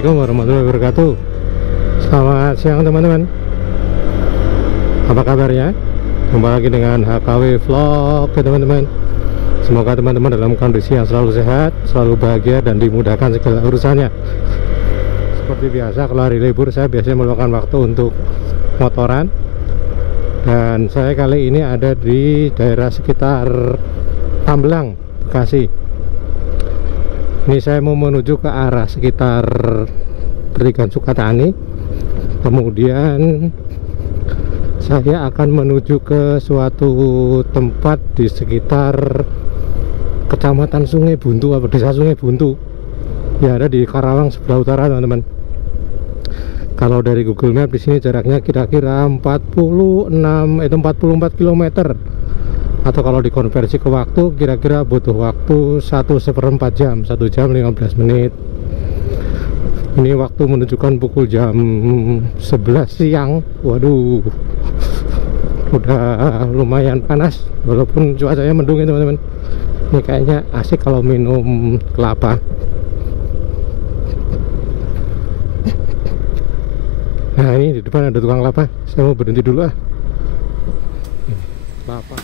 Assalamualaikum warahmatullahi wabarakatuh. Selamat siang teman-teman. Apa kabarnya? Jumpa lagi dengan HKW Vlog ya teman-teman. Semoga teman-teman dalam kondisi yang selalu sehat, selalu bahagia, dan dimudahkan segala urusannya. Seperti biasa, kalau hari libur saya biasanya meluangkan waktu untuk motoran. Dan saya kali ini ada di daerah sekitar Tambelang, Bekasi. Ini saya mau menuju ke arah sekitar Pertigaan Sukatani. Kemudian saya akan menuju ke suatu tempat di sekitar Kecamatan Sungai Buntu atau Desa Sungai Buntu yang ada di Karawang sebelah utara, teman-teman. Kalau dari Google Map di sini jaraknya kira-kira 44 km. Atau kalau dikonversi ke waktu kira-kira butuh waktu 1/4 jam, 1 jam 15 menit. Ini waktu menunjukkan pukul jam 11 siang. Waduh, udah lumayan panas walaupun cuacanya mendung ya teman-teman. Ini kayaknya asik kalau minum kelapa. Nah, ini di depan ada tukang kelapa. Saya mau berhenti dulu ah. Kelapa.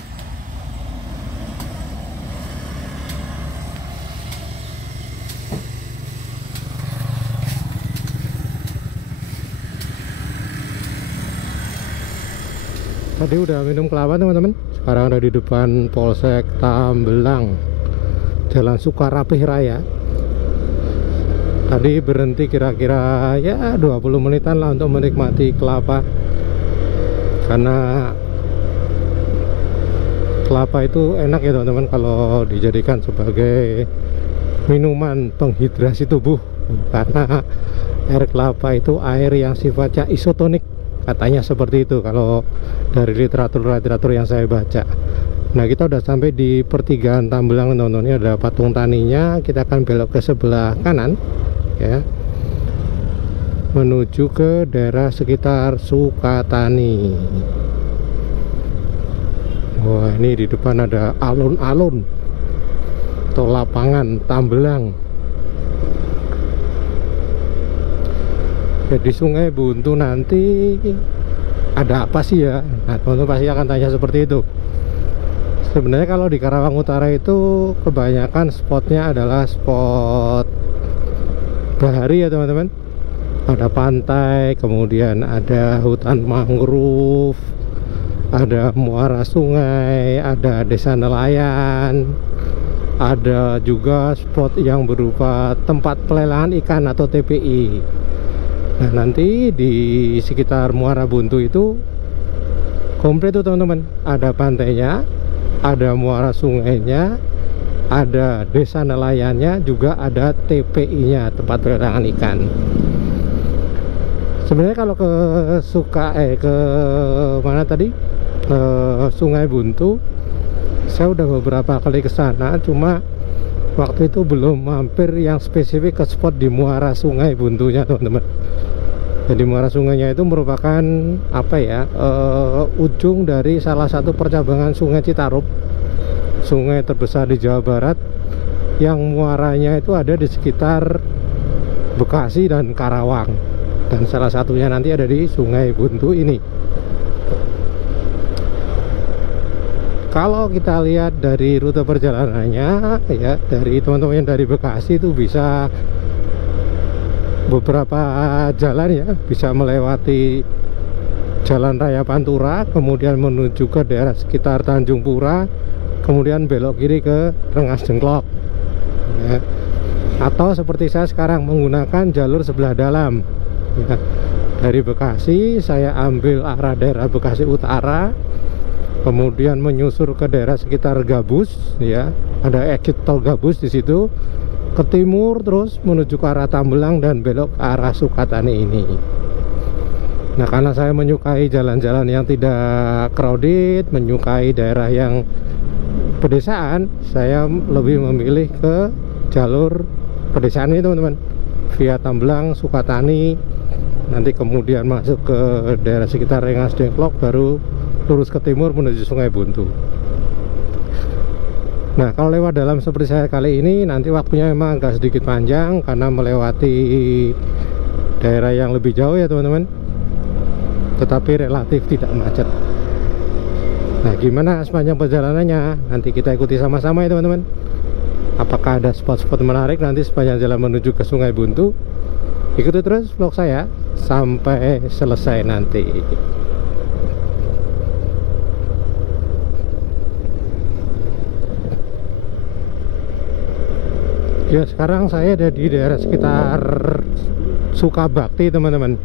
Tadi udah minum kelapa teman-teman. Sekarang ada di depan Polsek Tambelang, Jalan Sukarapih Raya. Tadi berhenti kira-kira ya 20 menitan lah untuk menikmati kelapa. Karena kelapa itu enak ya teman-teman kalau dijadikan sebagai minuman penghidrasi tubuh. Karena air kelapa itu air yang sifatnya isotonik. Katanya seperti itu kalau dari literatur yang saya baca. Nah, kita udah sampai di pertigaan Tambelang teman-teman. Ini ada patung taninya. Kita akan belok ke sebelah kanan ya, menuju ke daerah sekitar Sukatani. Wah, ini di depan ada alun-alun atau lapangan Tambelang. Jadi Sungai Buntu nanti ada apa sih ya? Nah, teman-teman pasti akan tanya seperti itu. Sebenarnya kalau di Karawang Utara itu kebanyakan spotnya adalah spot bahari ya teman-teman. Ada pantai, kemudian ada hutan mangrove, ada muara sungai, ada desa nelayan, ada juga spot yang berupa tempat pelelangan ikan atau TPI. Nah, nanti di sekitar Muara Buntu itu komplit tuh teman-teman. Ada pantainya, ada muara sungainya, ada desa nelayannya, juga ada TPI-nya, tempat pelelangan ikan. Sebenarnya kalau ke mana tadi? Sungai Buntu, saya udah beberapa kali ke sana, cuma waktu itu belum mampir yang spesifik ke spot di muara Sungai Buntunya teman-teman. Jadi muara sungainya itu merupakan apa ya, ujung dari salah satu percabangan Sungai Citarum, sungai terbesar di Jawa Barat, yang muaranya itu ada di sekitar Bekasi dan Karawang, dan salah satunya nanti ada di Sungai Buntu ini. Kalau kita lihat dari rute perjalanannya ya, dari teman-teman yang dari Bekasi itu bisa beberapa jalan ya, bisa melewati Jalan Raya Pantura, kemudian menuju ke daerah sekitar Tanjung Pura, kemudian belok kiri ke Rengas Dengklok ya. Atau seperti saya sekarang menggunakan jalur sebelah dalam ya. Dari Bekasi saya ambil arah daerah Bekasi Utara, kemudian menyusur ke daerah sekitar Gabus ya, ada exit tol Gabus di situ, ke timur terus menuju ke arah Tambelang dan belok ke arah Sukatani ini. Nah, karena saya menyukai jalan-jalan yang tidak crowded, menyukai daerah yang pedesaan, saya lebih memilih ke jalur pedesaan ini teman-teman, via Tambelang, Sukatani, nanti kemudian masuk ke daerah sekitar Rengas Dengklok, baru lurus ke timur menuju Sungai Buntu. Nah, kalau lewat dalam seperti saya kali ini, nanti waktunya memang agak sedikit panjang karena melewati daerah yang lebih jauh ya teman-teman, tetapi relatif tidak macet. Nah, gimana sepanjang perjalanannya nanti kita ikuti sama-sama ya teman-teman. Apakah ada spot-spot menarik nanti sepanjang jalan menuju ke Sungai Buntu? Ikuti terus vlog saya sampai selesai nanti. Ya, sekarang saya ada di daerah sekitar Sukabakti teman-teman.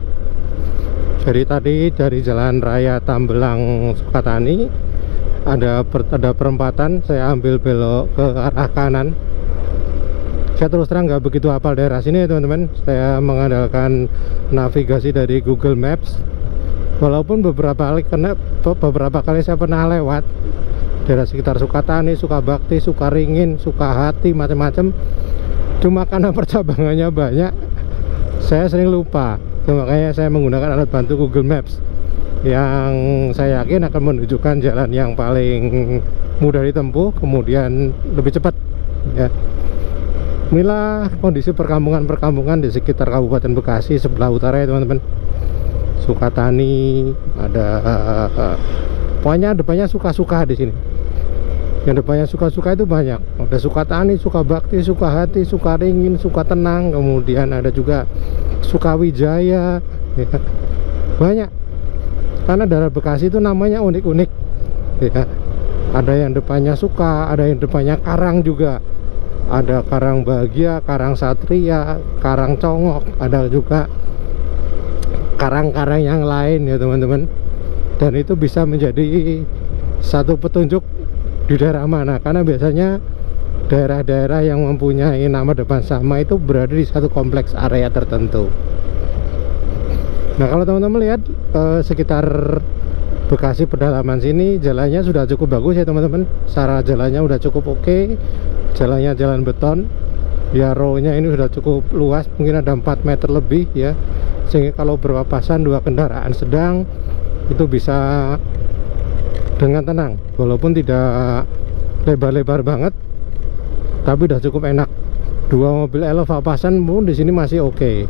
Jadi tadi dari Jalan Raya Tambelang Sukatani ada perempatan, saya ambil belok ke arah kanan. Saya terus terang nggak begitu hafal daerah sini ya teman-teman. Saya mengandalkan navigasi dari Google Maps. Walaupun beberapa kali saya pernah lewat daerah sekitar Sukatani, Sukabakti, Sukaringin, Sukahati, macam-macam. Cuma karena percabangannya banyak, saya sering lupa. Makanya saya menggunakan alat bantu Google Maps yang saya yakin akan menunjukkan jalan yang paling mudah ditempuh, kemudian lebih cepat ya. Inilah kondisi perkampungan-perkampungan di sekitar Kabupaten Bekasi sebelah utara ya teman-teman. Sukatani, ada pokoknya depannya Suka-Suka di sini. Yang depannya Suka-Suka itu banyak. Ada Sukatani, Sukabakti, Sukahati, Sukaringin, Sukatenang, kemudian ada juga Sukawijaya ya. Banyak. Karena daerah Bekasi itu namanya unik-unik ya. Ada yang depannya Suka, ada yang depannya Karang juga. Ada Karang Bahagia, Karang Satria, Karang Congok, ada juga karang-karang yang lain ya teman-teman. Dan itu bisa menjadi satu petunjuk di daerah mana, karena biasanya daerah-daerah yang mempunyai nama depan sama itu berada di satu kompleks area tertentu. Nah, kalau teman-teman lihat sekitar Bekasi pedalaman sini jalannya sudah cukup bagus ya teman-teman. Secara jalannya udah cukup oke. Jalannya jalan beton ya, row-nya ini sudah cukup luas, mungkin ada 4 meter lebih ya, sehingga kalau berpapasan dua kendaraan sedang itu bisa dengan tenang, walaupun tidak lebar-lebar banget, tapi udah cukup enak. Dua mobil elf papasan pun di sini masih oke.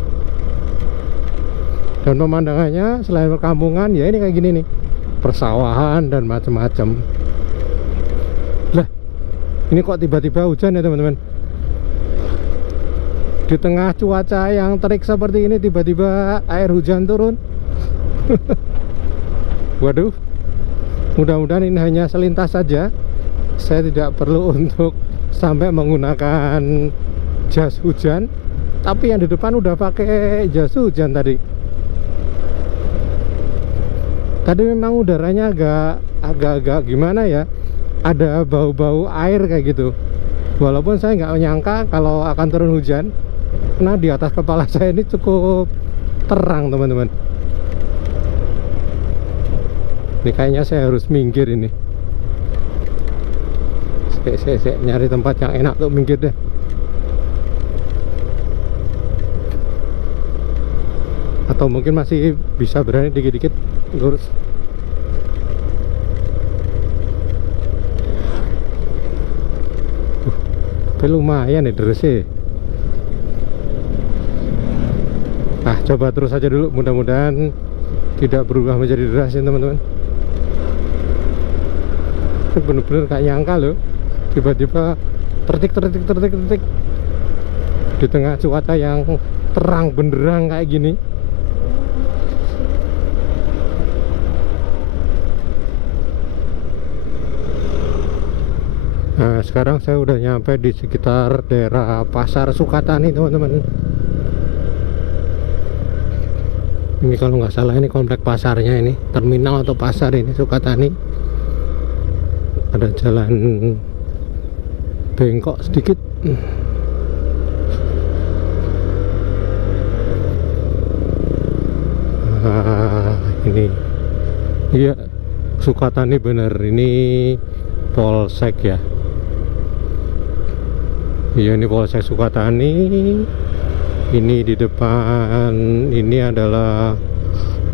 Dan pemandangannya selain perkampungan ya ini kayak gini nih, persawahan dan macam-macam. Lah, ini kok tiba-tiba hujan ya teman-teman. Di tengah cuaca yang terik seperti ini tiba-tiba air hujan turun. Waduh, mudah-mudahan ini hanya selintas saja. Saya tidak perlu untuk sampai menggunakan jas hujan. Tapi yang di depan udah pakai jas hujan tadi. Tadi memang udaranya agak gimana ya, ada bau-bau air kayak gitu. Walaupun saya nggak menyangka kalau akan turun hujan, karena di atas kepala saya ini cukup terang teman-teman. Ini kayaknya saya harus minggir ini. Saya nyari tempat yang enak untuk minggir deh. Atau mungkin masih bisa berani dikit-dikit lurus. Tapi lumayan nih derasnya. Coba terus aja dulu, mudah-mudahan tidak berubah menjadi deras ya teman-teman. Bener-bener gak nyangka loh, tiba-tiba tertik di tengah cuaca yang terang benderang kayak gini. Nah, sekarang saya udah nyampe di sekitar daerah Pasar Sukatani teman-teman. Ini kalau nggak salah ini komplek pasarnya, ini terminal atau pasar ini Sukatani. Ada jalan bengkok sedikit. Ini iya Sukatani bener, ini Polsek ya. Iya, ini Polsek Sukatani. Ini di depan ini adalah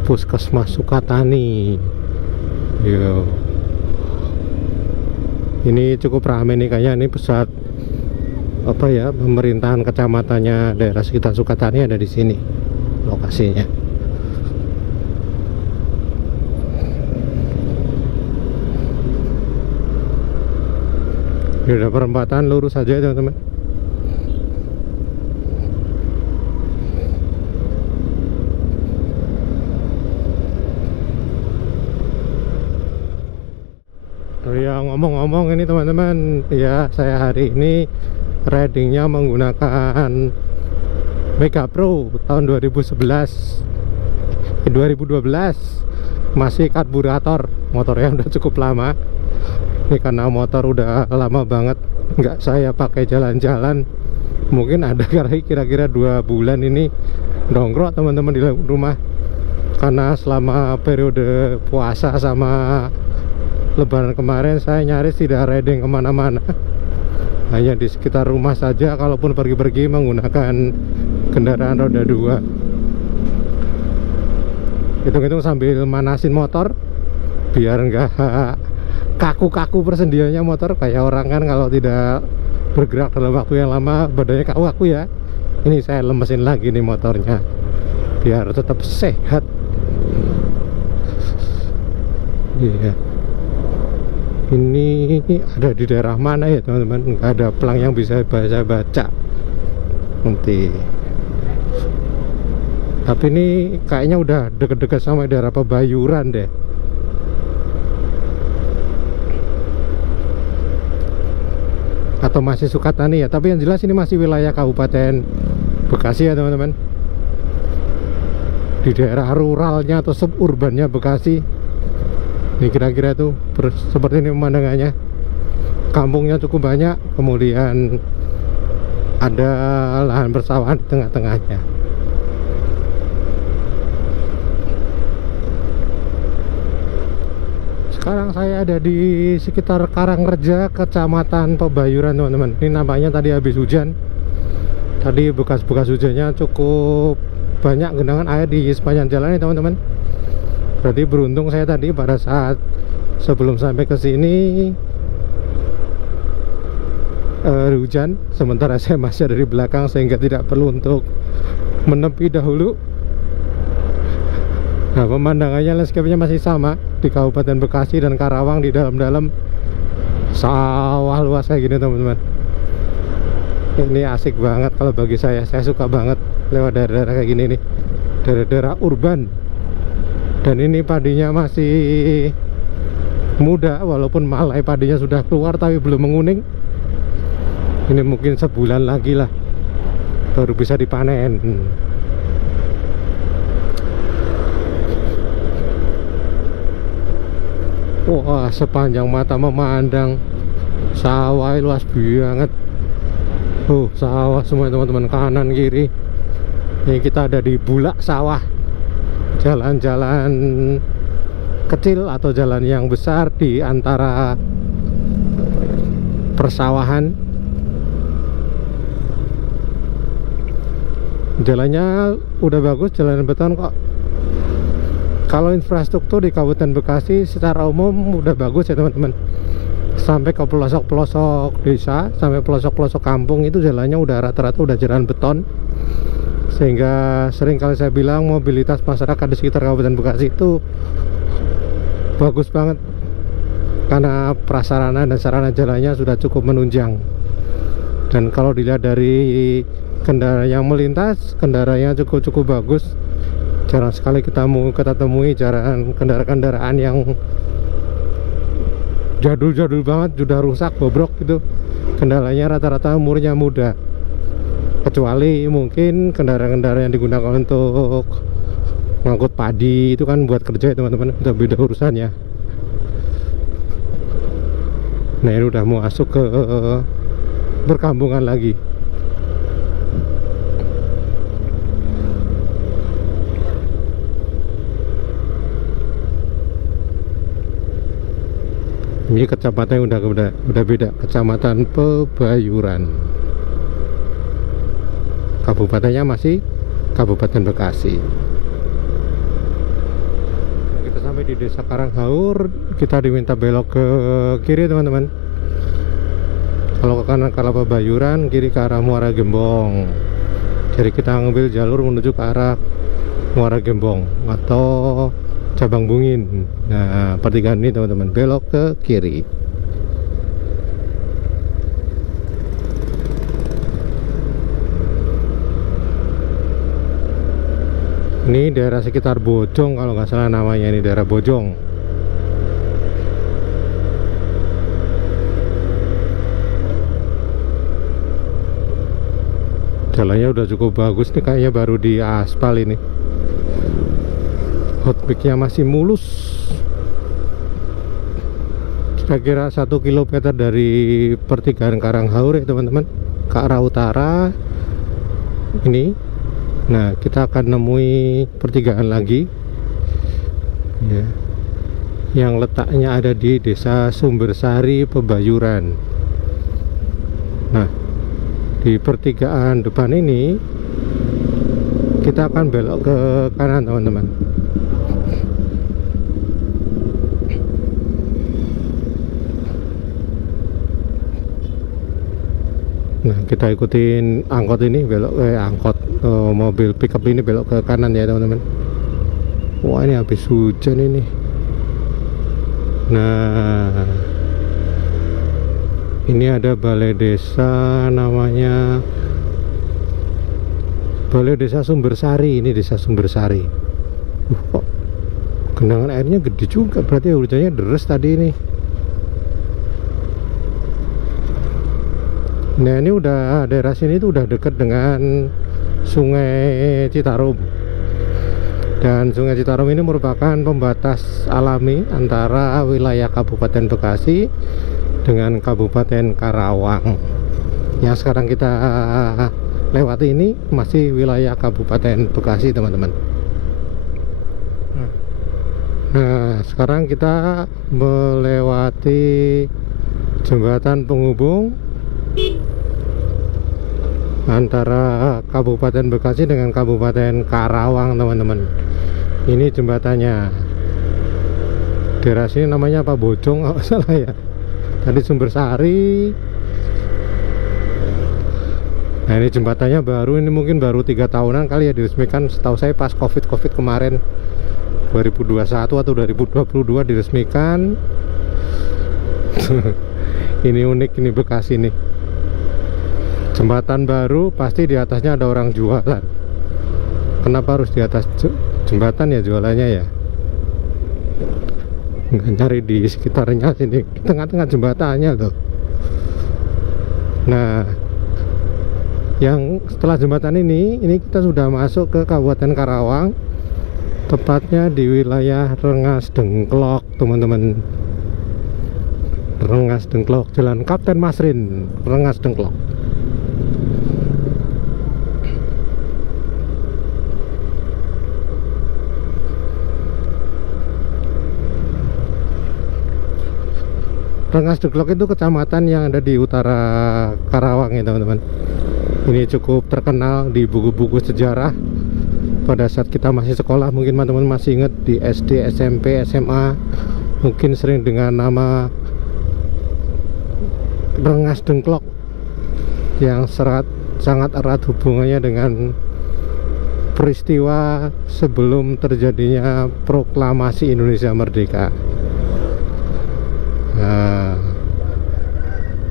Puskesmas Sukatani. Yo. Ini cukup ramai nih kayaknya, ini pusat apa ya, pemerintahan kecamatannya daerah sekitar Sukatani ada di sini. lokasinya. Ini udah perempatan, lurus aja teman-teman. Ya ngomong-ngomong ini teman-teman, ya saya hari ini ridingnya menggunakan Mega Pro tahun 2012 masih karburator. Motornya udah cukup lama ini karena motor udah lama banget nggak saya pakai jalan-jalan. Mungkin ada kira-kira 2 bulan ini nongkrong teman-teman di rumah, karena selama periode puasa sama Lebaran kemarin saya nyaris tidak riding kemana-mana, hanya di sekitar rumah saja. Kalaupun pergi-pergi menggunakan kendaraan roda 2, hitung-hitung sambil manasin motor biar enggak kaku-kaku persendiannya motor. Kayak orang kan kalau tidak bergerak dalam waktu yang lama badannya kaku-kaku ya. Ini saya lemesin lagi nih motornya biar tetap sehat. Iya. Ini ada di daerah mana ya teman-teman? Nggak ada pelang yang bisa saya baca nanti. Tapi ini kayaknya udah deket-deket sama daerah Pebayuran deh. Atau masih Sukatani ya. Tapi yang jelas ini masih wilayah Kabupaten Bekasi ya teman-teman. Di daerah ruralnya atau suburbannya Bekasi. Ini kira-kira tuh seperti ini pemandangannya. Kampungnya cukup banyak, kemudian ada lahan persawahan di tengah-tengahnya. Sekarang saya ada di sekitar Karangreja, Kecamatan Pebayuran teman-teman. Ini nampaknya tadi habis hujan. Tadi bekas-bekas hujannya cukup banyak genangan air di sepanjang jalan ini teman-teman. Berarti beruntung saya tadi pada saat sebelum sampai ke sini hujan, sementara saya masih ada di belakang sehingga tidak perlu untuk menepi dahulu. Nah, pemandangannya, landscape-nya masih sama di Kabupaten Bekasi dan Karawang, di dalam-dalam sawah luas kayak gini teman-teman. Ini asik banget kalau bagi saya suka banget lewat daerah-daerah kayak gini nih, daerah-daerah urban. Dan ini padinya masih muda, walaupun malai padinya sudah keluar tapi belum menguning. Ini mungkin sebulan lagi lah baru bisa dipanen. Wah, sepanjang mata memandang sawah luas banget. Sawah semua teman-teman, kanan kiri. Ini kita ada di bulak sawah. Jalan-jalan kecil atau jalan yang besar di antara persawahan. Jalannya udah bagus, jalan beton kok. Kalau infrastruktur di Kabupaten Bekasi secara umum udah bagus ya teman-teman. Sampai ke pelosok-pelosok desa, sampai pelosok-pelosok kampung itu jalannya udah rata-rata udah jalan beton. Sehingga sering kali saya bilang mobilitas masyarakat di sekitar Kabupaten Bekasi itu bagus banget, karena prasarana dan sarana jalannya sudah cukup menunjang. Dan kalau dilihat dari kendaraan yang melintas, kendaraannya cukup bagus. Jarang sekali kita temui kendaraan-kendaraan yang jadul-jadul banget, sudah rusak, bobrok gitu. Kendaraannya rata-rata umurnya muda. Kecuali mungkin kendaraan-kendaraan yang digunakan untuk ngangkut padi, itu kan buat kerja ya teman-teman, itu beda urusannya. Nah, ini udah mau masuk ke perkampungan lagi. Ini kecamatannya udah beda, Kecamatan Pebayuran. Kabupatennya masih Kabupaten Bekasi. Kita sampai di Desa Karanghaur, kita diminta belok ke kiri teman-teman. Kalau ke kanan ke arah Pebayuran, kiri ke arah Muara Gembong. Jadi kita ngambil jalur menuju ke arah Muara Gembong atau Cabang Bungin. Nah, pertigaan ini teman-teman, belok ke kiri. Ini daerah sekitar Bojong kalau nggak salah namanya, ini daerah Bojong. Jalannya udah cukup bagus nih, kayaknya baru di aspal ini. Hotmix-nya masih mulus. Kira-kira 1 kilometer dari pertigaan Karanghaur ya teman-teman, ke arah utara ini. Nah, kita akan nemui pertigaan lagi ya, yang letaknya ada di Desa Sumbersari, Pebayuran. Nah, di pertigaan depan ini kita akan belok ke kanan teman-teman. Nah, kita ikutin angkot ini belok ke mobil pickup ini belok ke kanan ya teman-teman. Wah, ini habis hujan ini. Nah, ini ada balai desa, namanya Balai Desa Sumbersari. Ini Desa Sumbersari. Kok genangan airnya gede juga, berarti hujannya deres tadi ini. Nah, ini udah daerah sini tuh udah dekat dengan Sungai Citarum. Dan Sungai Citarum ini merupakan pembatas alami antara wilayah Kabupaten Bekasi dengan Kabupaten Karawang. Yang sekarang kita lewati ini masih wilayah Kabupaten Bekasi teman-teman. Nah, sekarang kita melewati jembatan penghubung antara Kabupaten Bekasi dengan Kabupaten Karawang teman-teman. Ini jembatannya. Daerah sini namanya apa, Bojong kalau salah ya. Tadi Sumbersari. Nah, ini jembatannya baru, ini mungkin baru 3 tahunan kali ya diresmikan. Setahu saya pas Covid kemarin 2021 atau 2022 diresmikan. Ini unik, ini Bekasi nih. Jembatan baru pasti di atasnya ada orang jualan. Kenapa harus di atas jembatan ya jualannya ya? Nggak nyari di sekitarnya sini, di tengah-tengah jembatannya loh. Nah, yang setelah jembatan ini kita sudah masuk ke Kabupaten Karawang, tepatnya di wilayah Rengas Dengklok teman-teman. Rengas Dengklok, Jalan Kapten Masrin, Rengas Dengklok. Rengas Dengklok itu kecamatan yang ada di utara Karawang ya teman-teman. Ini cukup terkenal di buku-buku sejarah pada saat kita masih sekolah. Mungkin teman-teman masih ingat di SD, SMP, SMA, mungkin sering dengan nama Rengas Dengklok, yang sangat erat hubungannya dengan peristiwa sebelum terjadinya proklamasi Indonesia Merdeka. Nah,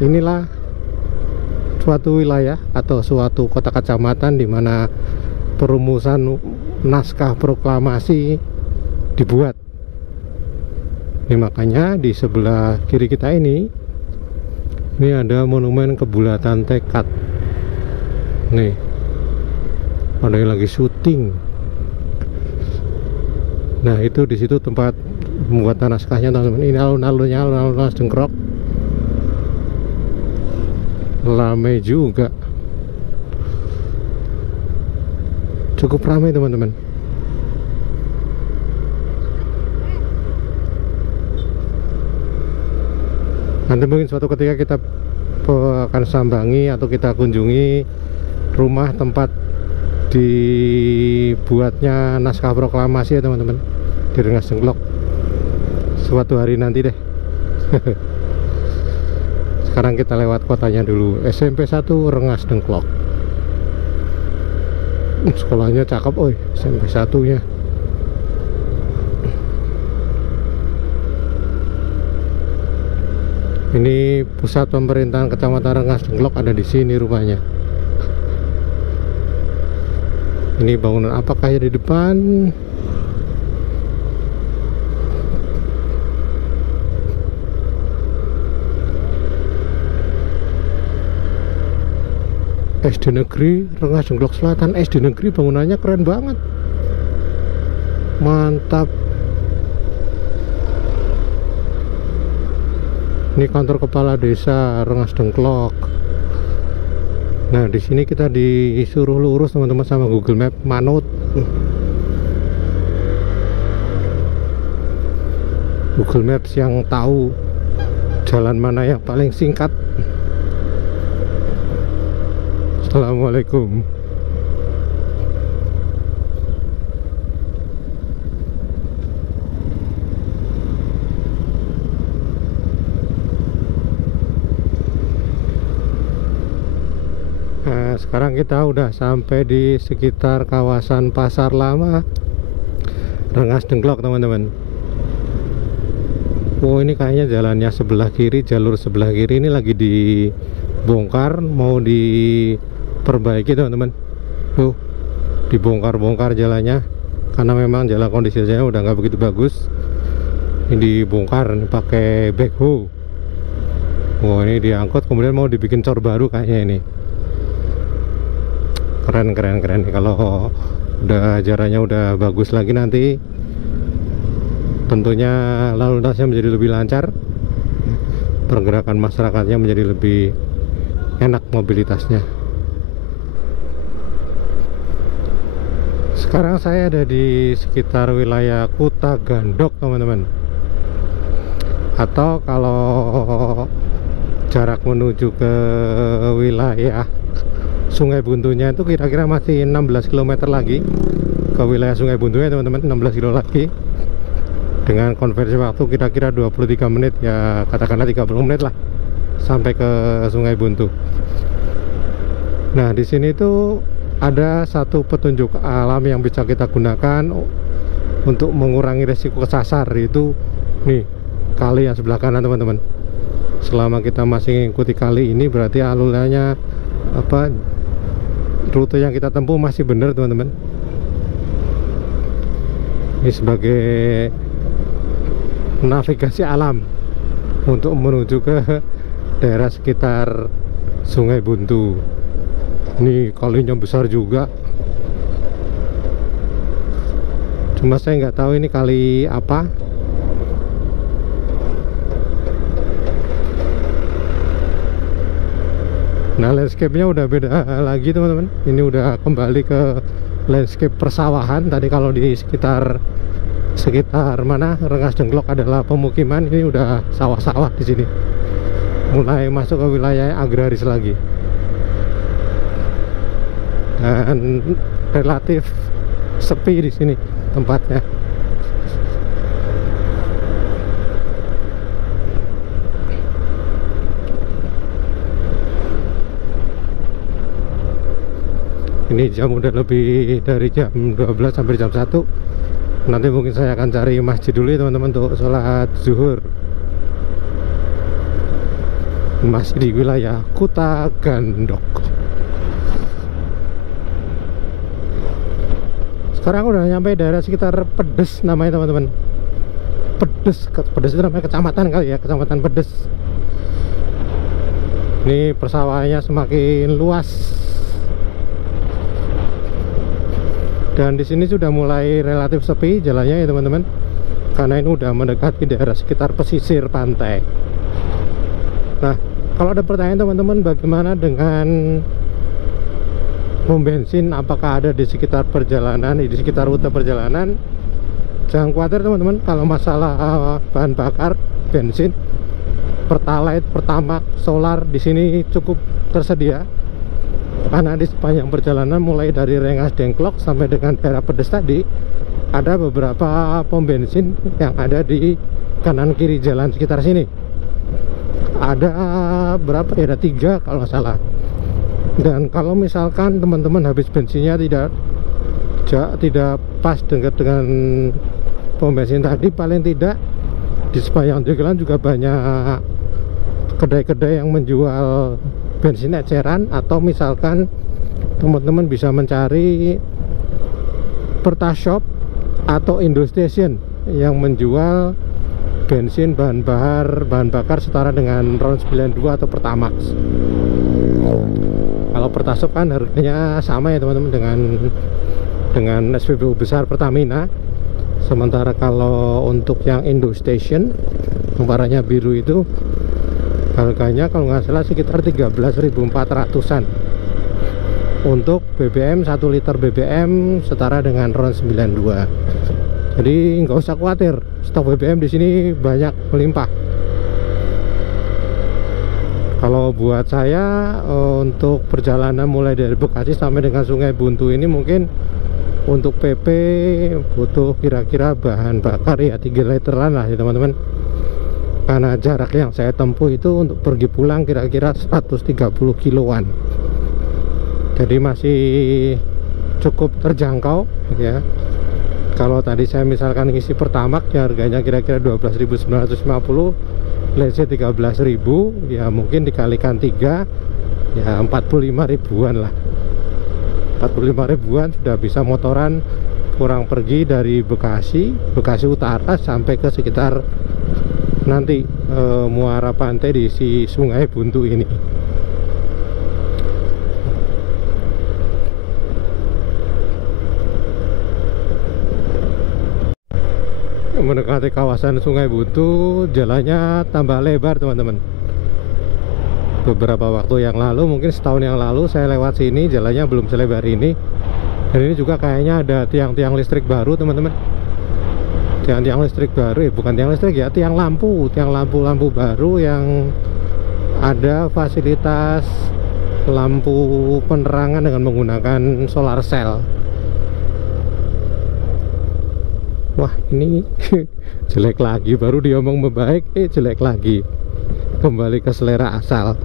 inilah suatu wilayah atau suatu kota kecamatan di mana perumusan naskah proklamasi dibuat. Ini makanya di sebelah kiri kita ini ada monumen kebulatan tekad. Nih, ada yang lagi syuting. Nah, itu di situ tempat pembuatan naskahnya teman-teman. Ini alun-alunnya, alun-alun Dengklok. Ramai juga, cukup ramai teman-teman. Nanti mungkin suatu ketika kita akan sambangi atau kita kunjungi rumah tempat dibuatnya naskah proklamasi ya teman-teman, di Rengas Dengklok. Suatu hari nanti deh. Sekarang kita lewat kotanya dulu. SMP 1 Rengas Dengklok. Sekolahnya cakep, oi, SMP 1 nya. Ini pusat pemerintahan Kecamatan Rengas Dengklok ada di sini rupanya. Ini bangunan apakah ya di depan? SD Negeri Rengas Dengklok Selatan. SD Negeri bangunannya keren banget, mantap. Ini kantor kepala desa Rengas Dengklok. Nah, di sini kita disuruh lurus teman-teman sama Google Map, manut. Google Maps yang tahu jalan mana yang paling singkat. Assalamualaikum. Nah, sekarang kita udah sampai di sekitar kawasan Pasar Lama Rengas Dengklok teman-teman. Oh, ini kayaknya jalannya sebelah kiri, jalur sebelah kiri ini lagi dibongkar, mau diperbaiki teman-teman. Tuh, dibongkar-bongkar jalannya karena memang jalan kondisinya udah nggak begitu bagus. Ini dibongkar pakai backhoe. Oh, ini diangkut kemudian mau dibikin cor baru kayaknya ini. Keren nih, kalau udah jalannya udah bagus lagi nanti tentunya lalu lintasnya menjadi lebih lancar, pergerakan masyarakatnya menjadi lebih enak mobilitasnya. Sekarang saya ada di sekitar wilayah Kuta Gandok teman-teman, atau kalau jarak menuju ke wilayah Sungai Buntunya itu kira-kira masih 16 km lagi ke wilayah Sungai Buntunya teman-teman, 16 km lagi. Dengan konversi waktu kira-kira 23 menit, ya katakanlah 30 menit lah sampai ke Sungai Buntu. Nah, di sini tuh ada satu petunjuk alam yang bisa kita gunakan untuk mengurangi resiko kesasar, itu nih kali yang sebelah kanan teman-teman. Selama kita masih mengikuti kali ini berarti alurnya apa, rute yang kita tempuh masih benar teman-teman. Ini sebagai navigasi alam untuk menuju ke daerah sekitar Sungai Buntu. Ini kalinya besar juga, cuma saya nggak tahu ini kali apa. Nah, landscape-nya udah beda lagi teman-teman. Ini udah kembali ke landscape persawahan. Tadi kalau di sekitar mana Rengas Dengklok adalah pemukiman, ini udah sawah-sawah di sini. Mulai masuk ke wilayah agraris lagi. Dan relatif sepi di sini tempatnya. Ini jam udah lebih dari jam 12 sampai jam 1. Nanti mungkin saya akan cari masjid dulu ya teman-teman untuk sholat zuhur. Masih di wilayah Kuta Gandok. Sekarang udah nyampe daerah sekitar Pedes namanya teman-teman. Pedes itu namanya kecamatan kali ya, Kecamatan Pedes. Ini persawahannya semakin luas. Dan di sini sudah mulai relatif sepi jalannya ya teman-teman, karena ini udah mendekati daerah sekitar pesisir pantai. Nah, kalau ada pertanyaan teman-teman bagaimana dengan pom bensin, apakah ada di sekitar perjalanan, di sekitar rute perjalanan, jangan khawatir teman-teman. Kalau masalah bahan bakar bensin, Pertalite, Pertamax, solar di sini cukup tersedia. Karena di sepanjang perjalanan mulai dari Rengas Dengklok sampai dengan daerah Pedes tadi ada beberapa pom bensin yang ada di kanan kiri jalan sekitar sini. Ada berapa ya? Ada 3 kalau nggak salah. Dan kalau misalkan teman-teman habis bensinnya tidak tidak pas dengan pom bensin tadi. Paling tidak di sepanjang jalan juga banyak kedai-kedai yang menjual bensin eceran, atau misalkan teman-teman bisa mencari Pertashop atau Indostation yang menjual bensin bahan bakar setara dengan RON 92 atau Pertamax. Kalau Pertashop kan harganya sama ya teman-teman dengan SPBU besar Pertamina. Sementara kalau untuk yang Indostation yang warnanya biru itu harganya kalau nggak salah sekitar 13.400-an untuk BBM. 1 liter BBM setara dengan RON 92. Jadi nggak usah khawatir, stok BBM di sini banyak melimpah. Kalau buat saya untuk perjalanan mulai dari Bekasi sampai dengan Sungai Buntu ini mungkin untuk PP butuh kira-kira bahan bakar ya 3 literan lah ya teman-teman, karena jarak yang saya tempuh itu untuk pergi pulang kira-kira 130 kiloan. Jadi masih cukup terjangkau ya. Kalau tadi saya misalkan ngisi Pertamax ya harganya kira-kira 12.950, let's say 13.000 ya, mungkin dikalikan 3 ya 45 ribuan lah. 45 ribuan sudah bisa motoran kurang pergi dari Bekasi Utara sampai ke sekitar nanti muara pantai di si Sungai Buntu ini. Mendekati kawasan Sungai Buntu, jalannya tambah lebar teman-teman. Beberapa waktu yang lalu, mungkin setahun yang lalu saya lewat sini, jalannya belum selebar ini. Dan ini juga kayaknya ada tiang-tiang listrik baru teman-teman. Tiang-tiang listrik baru, bukan tiang listrik ya, tiang lampu baru yang ada fasilitas lampu penerangan dengan menggunakan solar cell. Wah, ini jelek lagi, baru diomong membaik, jelek lagi. Kembali ke selera asal.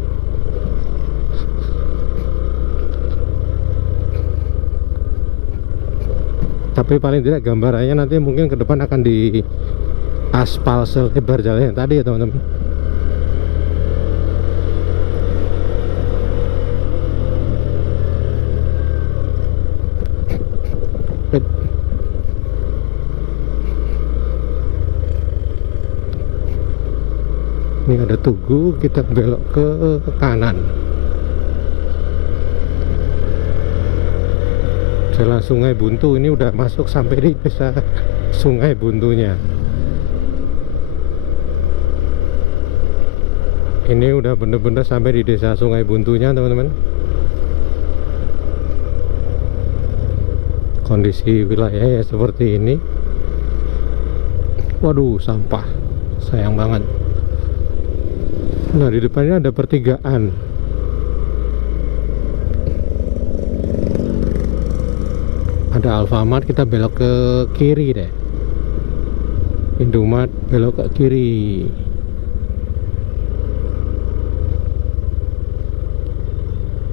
Tapi paling tidak gambarannya nanti mungkin ke depan akan di aspal selebar jalan yang tadi ya teman-teman. Ini ada Tugu, kita belok ke kanan. Jalan Sungai Buntu ini udah masuk sampai di desa Sungai Buntunya. Ini udah bener-bener sampai di desa Sungai Buntunya teman-teman. Kondisi wilayah ya seperti ini. Waduh, sampah, sayang banget. Nah, di depannya ada pertigaan. Ada Alfamart, kita belok ke kiri deh. Indomart belok ke kiri.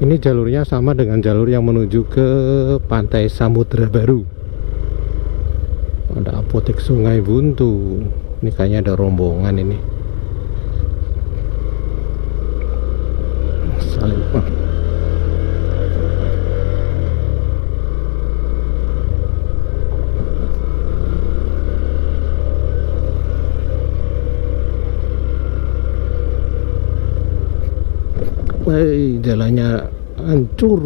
Ini jalurnya sama dengan jalur yang menuju ke Pantai Samudra Baru. Ada apotek Sungai Buntu. Ini kayaknya ada rombongan ini. Saling. Woi, jalannya hancur.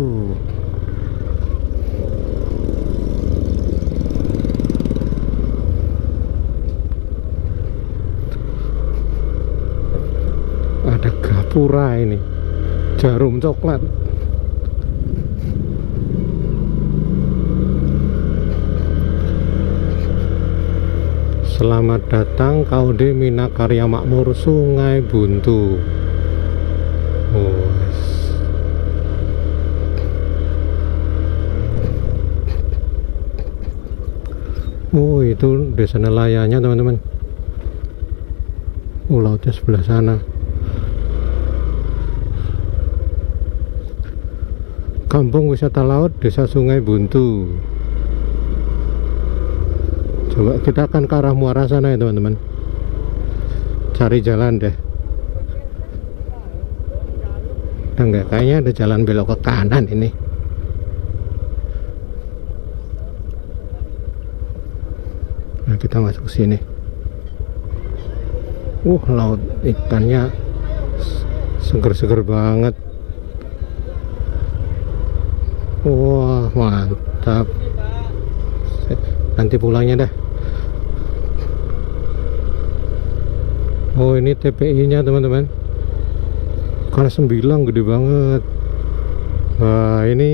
Ada gapura ini, jarum coklat. Selamat datang Kaude Minakarya Makmur Sungai Buntu. Oh, itu desa nelayannya teman-teman. Lautnya sebelah sana. Kampung wisata laut Desa Sungai Buntu. Coba kita akan ke arah muara sana ya teman-teman, cari jalan deh. Enggak, kayaknya ada jalan belok ke kanan ini. Nah, kita masuk ke sini. Laut ikannya seger-seger banget. Wah, mantap. Nanti pulangnya dah. Oh, ini TPI nya teman-teman. Karena 9 gede banget. Wah, ini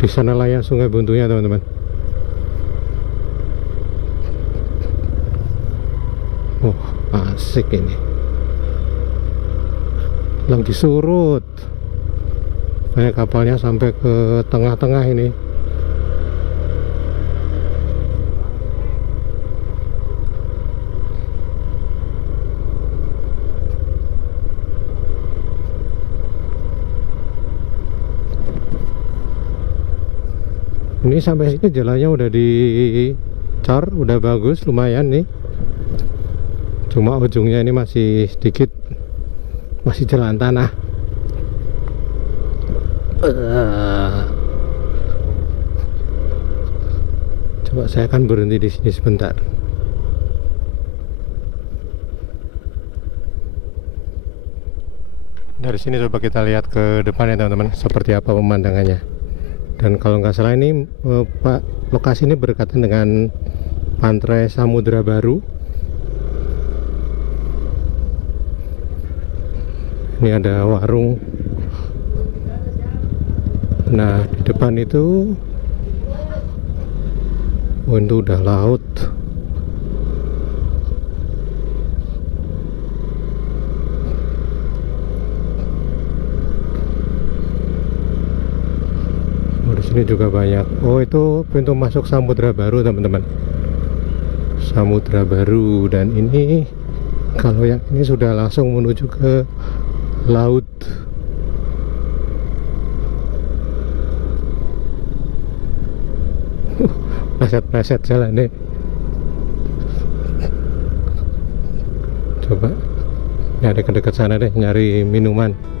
di sana layar Sungai Buntunya teman-teman. Asik ini. Lagi surut. Kayak kapalnya sampai ke tengah-tengah ini. Ini sampai sini jalannya udah dicor, udah bagus, lumayan nih. Cuma ujungnya ini masih sedikit, masih jalan tanah. Coba saya akan berhenti di sini sebentar. Dari sini coba kita lihat ke depan ya teman-teman, seperti apa pemandangannya. Dan kalau nggak salah ini Pak, lokasi ini berdekatan dengan Pantai Samudra Baru. Ini ada warung. Nah, di depan itu itu udah laut. Di sini juga banyak. Oh, itu pintu masuk Samudra Baru teman-teman. Samudra Baru. Dan ini kalau yang ini sudah langsung menuju ke laut. Pleset-pleset jalan nih. Coba nyari ke dekat sana deh, nyari minuman.